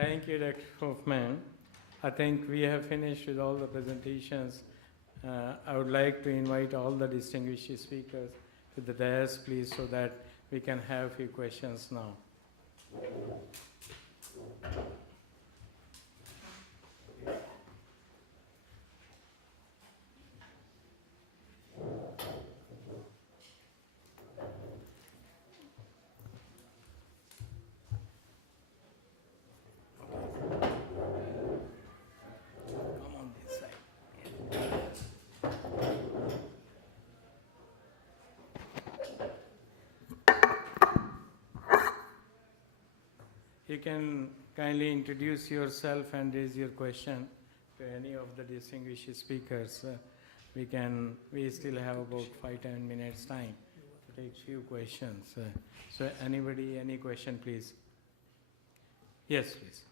Thank you, Dr. Hoffmann. I think we have finished with all the presentations. I would like to invite all the distinguished speakers to the dais, please, so that we can have a few questions now. Come on this side. You can kindly introduce yourself and raise your question to any of the distinguished speakers. We still have about 5-10 minutes time to take few questions. So anybody, any question, please? Yes, please.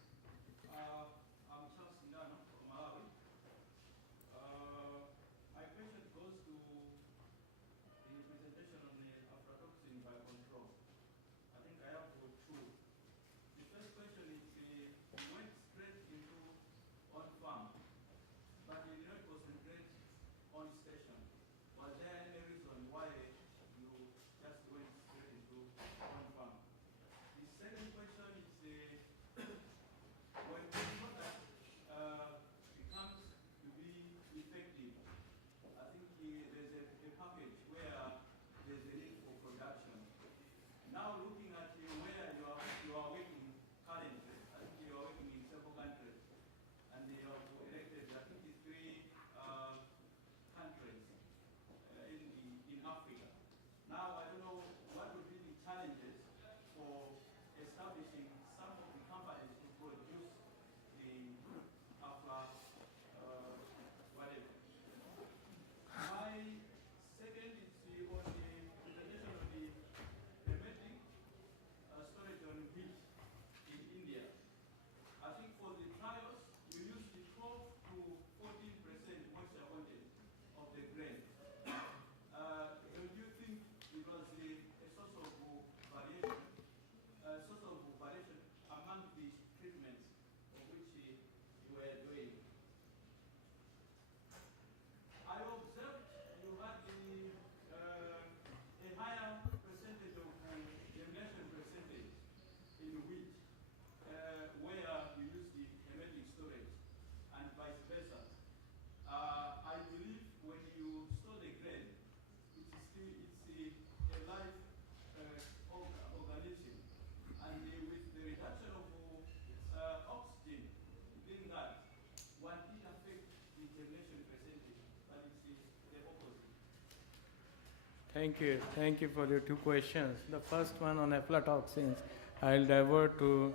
Thank you. Thank you for your two questions. The first one on aflatoxins, I'll divert to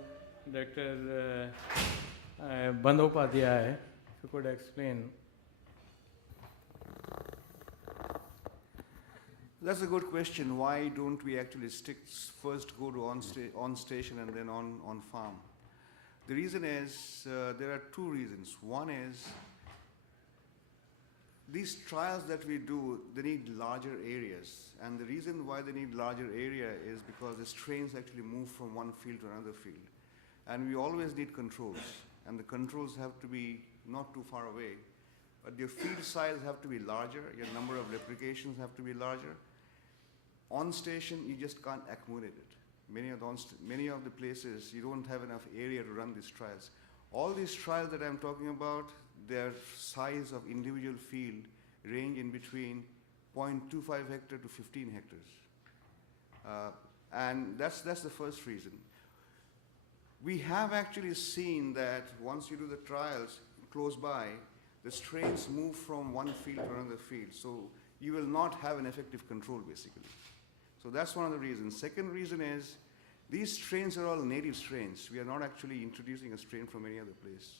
Dr. Bandyopadhyay, if you could explain. That's a good question. Why don't we actually first go to on station and then on farm? The reason is, there are two reasons. One is, these trials that we do, they need larger areas. And the reason why they need larger area is because the strains actually move from one field to another field. And we always need controls. And the controls have to be not too far away. But your field size have to be larger. Your number of replications have to be larger. On station, you just can't accumulate it. Many of the places, you don't have enough area to run these trials. All these trials that I'm talking about, their size of individual field range in between 0.25 hectare to 15 hectares. And that's the first reason. We have actually seen that once you do the trials close by, the strains move from one field to another field. So you will not have an effective control, basically. So that's one of the reasons. Second reason is, these strains are all native strains. We are not actually introducing a strain from any other place.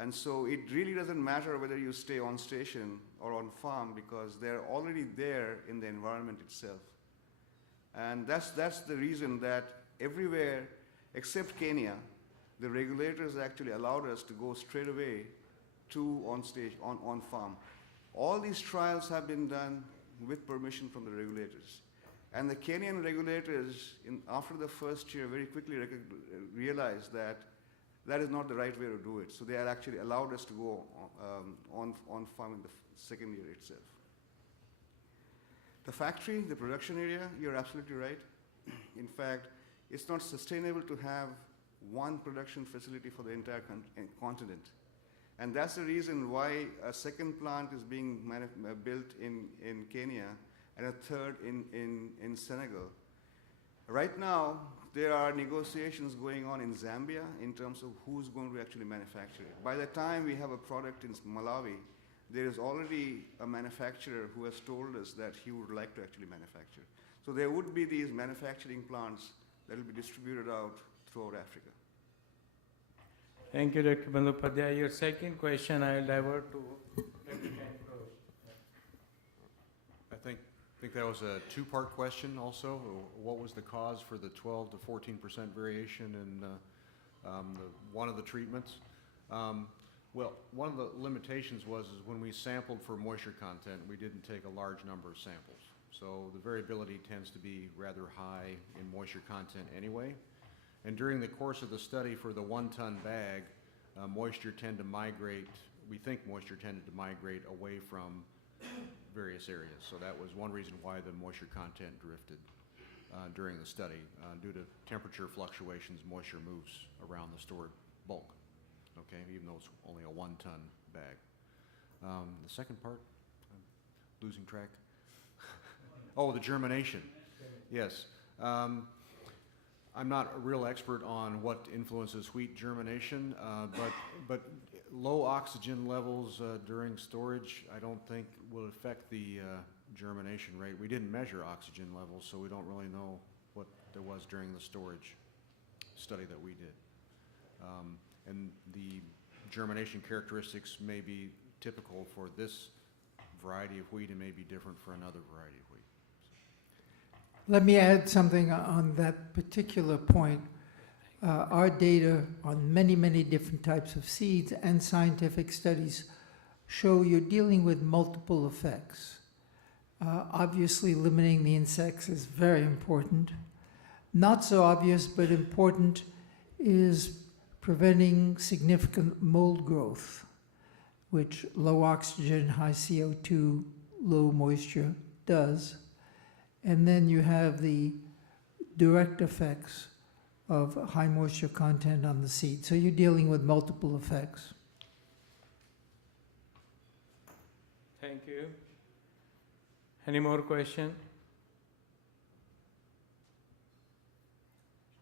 And so it really doesn't matter whether you stay on station or on farm, because they're already there in the environment itself. And that's the reason that everywhere except Kenya, the regulators actually allowed us to go straight away to on farm. All these trials have been done with permission from the regulators. And the Kenyan regulators, after the first year, very quickly realized that that is not the right way to do it. So they had actually allowed us to go on farm in the second year itself. The factory, the production area, you're absolutely right. In fact, it's not sustainable to have one production facility for the entire continent. And that's the reason why a second plant is being built in Kenya and a third in Senegal. Right now, there are negotiations going on in Zambia in terms of who's going to actually manufacture it. By the time we have a product in Malawi, there is already a manufacturer who has told us that he would like to actually manufacture. So there would be these manufacturing plants that will be distributed out throughout Africa. Thank you, Dr. Bandyopadhyay. Your second question, I will divert to Dr. GrainPro. I think that was a two-part question also. What was the cause for the 12 to 14% variation in one of the treatments? Well, one of the limitations is when we sampled for moisture content, we didn't take a large number of samples. So the variability tends to be rather high in moisture content anyway. And during the course of the study for the 1 ton bag, moisture tended to migrate, we think moisture tended to migrate away from various areas. So that was one reason why the moisture content drifted during the study. Due to temperature fluctuations, moisture moves around the stored bulk, okay, even though it's only a 1 ton bag. The second part, I'm losing track. Oh, the germination, yes. I'm not a real expert on what influences wheat germination, but low oxygen levels during storage, I don't think will affect the germination rate. We didn't measure oxygen levels, so we don't really know what there was during the storage study that we did. And the germination characteristics may be typical for this variety of wheat and may be different for another variety of wheat. Let me add something on that particular point. Our data on many, many different types of seeds and scientific studies show you're dealing with multiple effects. Obviously, limiting the insects is very important. Not so obvious, but important, is preventing significant mold growth, which low oxygen, high CO2, low moisture does. And then you have the direct effects of high moisture content on the seed. So you're dealing with multiple effects. Thank you. Any more question?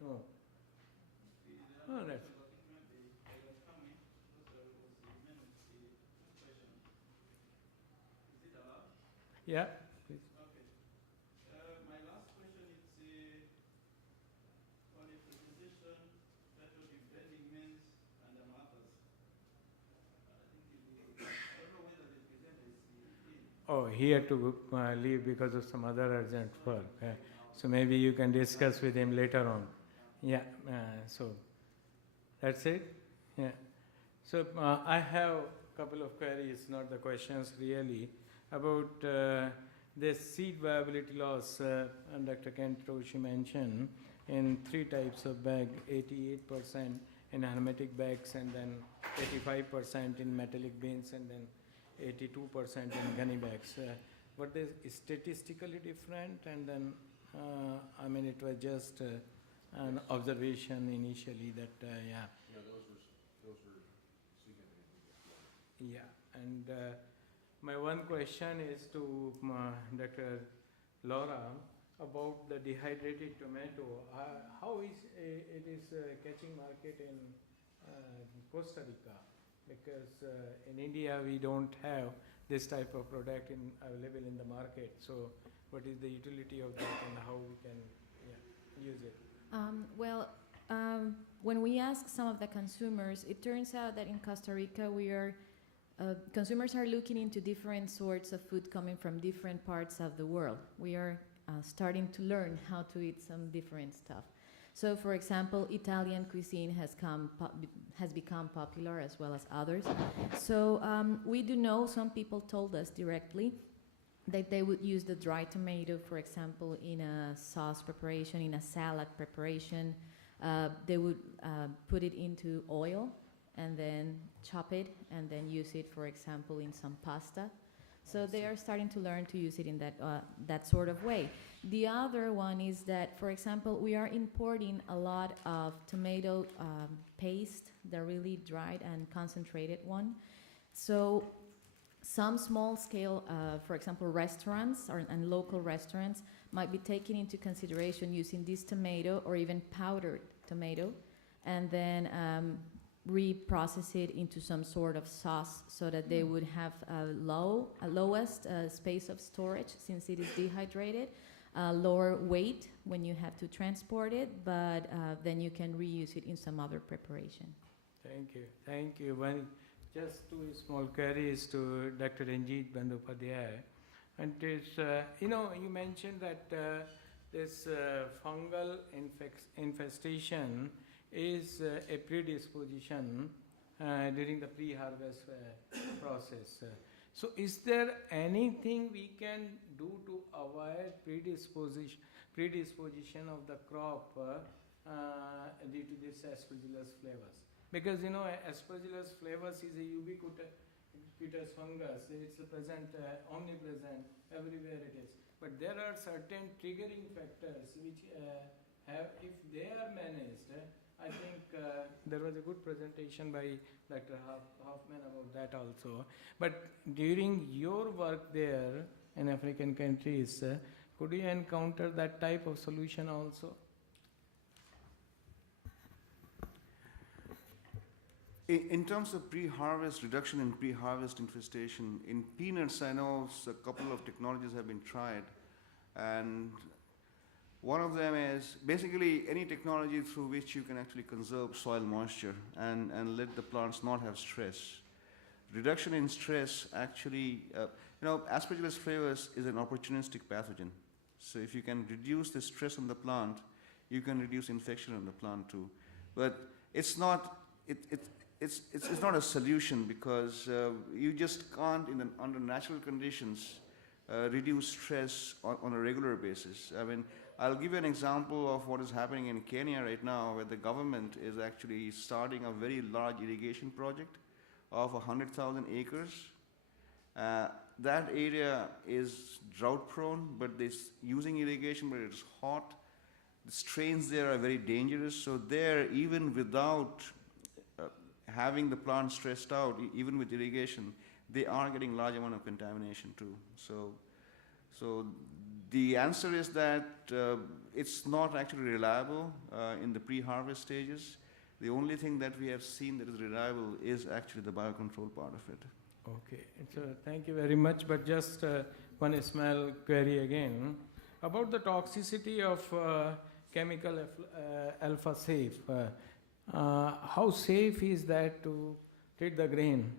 Oh. Oh, that's yeah. Please. My last question is on a presentation that will be blending means and the mothers. I don't know whether the presenter is in. Oh, he had to leave because of some other urgent work. So maybe you can discuss with him later on. Yeah, so that's it. Yeah. So I have a couple of queries, not the questions really, about this seed viability loss. And Dr. Rausch mentioned in 3 types of bag, 88% in hermetic bags, and then 85% in metallic bins, and then 82% in gunny bags. What is statistically different? And then, I mean, it was just an observation initially that, yeah. Yeah, those were significant. Yeah, and my one question is to Dr. Laura about the dehydrated tomato. How is it is catching market in Costa Rica? Because in India we don't have this type of product available in the market. So what is the utility of that and how we can use it? When we ask some of the consumers, it turns out that in Costa Rica consumers are looking into different sorts of food coming from different parts of the world. We are starting to learn how to eat some different stuff. So, for example, Italian cuisine has become popular as well as others. So we do know, some people told us directly that they would use the dry tomato, for example, in a sauce preparation, in a salad preparation, They would put it into oil and then chop it and then use it, for example, in some pasta. So they are starting to learn to use it in that sort of way. The other one is that, for example, we are importing a lot of tomato paste, the really dried and concentrated one. So some small scale, for example, restaurants and local restaurants might be taking into consideration using this tomato or even powdered tomato and then reprocess it into some sort of sauce so that they would have a lowest space of storage since it is dehydrated, lower weight when you have to transport it, but then you can reuse it in some other preparation. Thank you. Thank you. Just two small queries to Dr. Ranajit Bandyopadhyay. And it's, you mentioned that this fungal infestation is a predisposition during the pre-harvest process. So is there anything we can do to avoid predisposition of the crop due to this aspergillus flavus? Because aspergillus flavus is a ubiquitous fungus. It's present, omnipresent, everywhere it is. But there are certain triggering factors which if they are managed, I think there was a good presentation by Dr. Hoffmann about that also. But during your work there in African countries, could you encounter that type of solution also? In terms of pre-harvest, reduction in pre-harvest infestation, in peanuts I know a couple of technologies have been tried, and one of them is basically any technology through which you can actually conserve soil moisture and let the plants not have stress. Reduction in stress actually, Aspergillus flavus is an opportunistic pathogen. So if you can reduce the stress on the plant, you can reduce infection on the plant too. But it's not, it's not a solution because you just can't, under natural conditions, reduce stress on a regular basis. I mean, I'll give you an example of what is happening in Kenya right now, where the government is actually starting a very large irrigation project of 100,000 acres. That area is drought prone, but this using irrigation, but it's hot. The strains there are very dangerous. So there, even without having the plant stressed out, even with irrigation, they are getting large amount of contamination too. So the answer is that it's not actually reliable in the pre-harvest stages. The only thing that we have seen that is reliable is actually the biocontrol part of it. Okay, so thank you very much. But just one small query again about the toxicity of chemical alpha safe. How safe is that to treat the grain?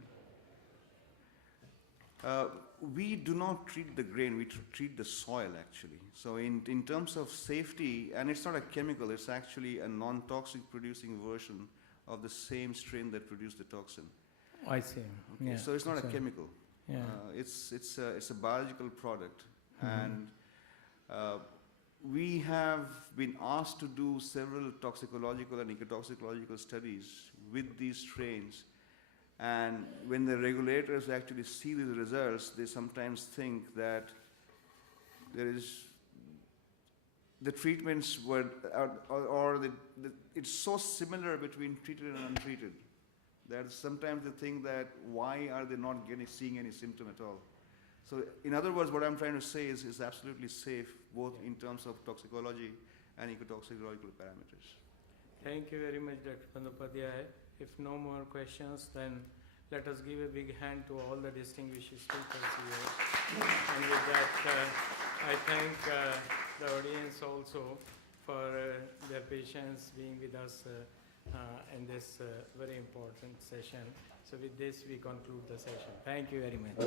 We do not treat the grain, we treat the soil actually. So in terms of safety, and it's not a chemical, it's actually a non-toxic producing version of the same strain that produced the toxin. I see. Okay, Yeah. so it's not a chemical. Yeah. It's a biological product. And we have been asked to do several toxicological and ecotoxicological studies with these strains. And when the regulators actually see these results, they sometimes think that the treatments were, it's so similar between treated and untreated that sometimes they think that why are they not seeing any symptom at all? So in other words, what I'm trying to say is it's absolutely safe, both in terms of toxicology and ecotoxicological parameters. Thank you very much, Dr. Bandyopadhyay. If no more questions, then let us give a big hand to all the distinguished speakers here. And with that, I thank the audience also for their patience being with us in this very important session. So with this, we conclude the session. Thank you very much.